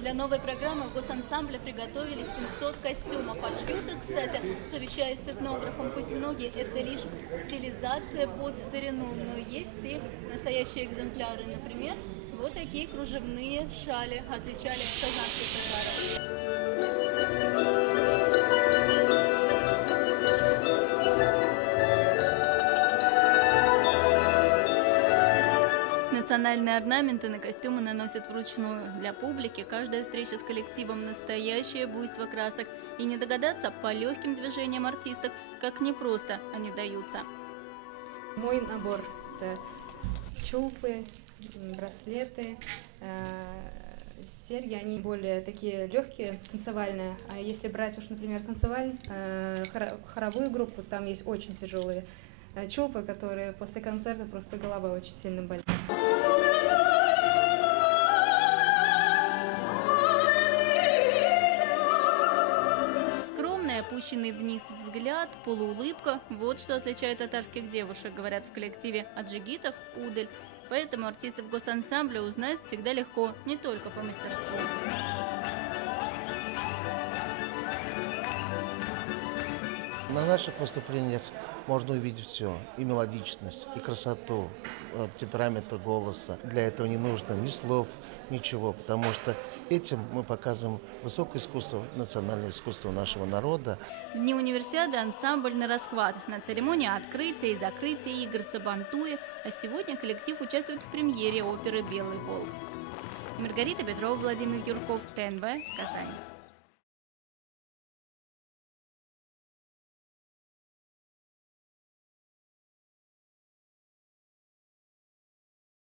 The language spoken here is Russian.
Для новой программы в госансамбле приготовили 700 костюмов. А шьют их, кстати, совещаясь с этнографом, пусть многие это лишь стилизация под старину, но есть и настоящие экземпляры. Например, вот такие кружевные шали отличали казанских татар. Национальные орнаменты на костюмы наносят вручную. Для публики каждая встреча с коллективом – настоящее буйство красок. И не догадаться по легким движениям артисток, как непросто они даются. Мой набор – это чулпы, браслеты, серьги. Они более такие легкие, танцевальные. А если брать уж, например, хоровую группу, там есть очень тяжелые чулпы, которые после концерта просто голова очень сильно болит. Скромный, опущенный вниз взгляд, полуулыбка – вот что отличает татарских девушек, говорят в коллективе аджигитов «Удель». Поэтому артистов госансамбля узнать всегда легко, не только по мастерству. На наших выступлениях можно увидеть все. И мелодичность, и красоту, темперамент голоса. Для этого не нужно ни слов, ничего, потому что этим мы показываем высокое искусство, национальное искусство нашего народа. В дни универсиады ансамбль на расхват. На церемонии открытия и закрытия игр «Сабантуи». А сегодня коллектив участвует в премьере оперы «Белый волк». Маргарита Петрова, Владимир Юрков, ТНВ, Казань.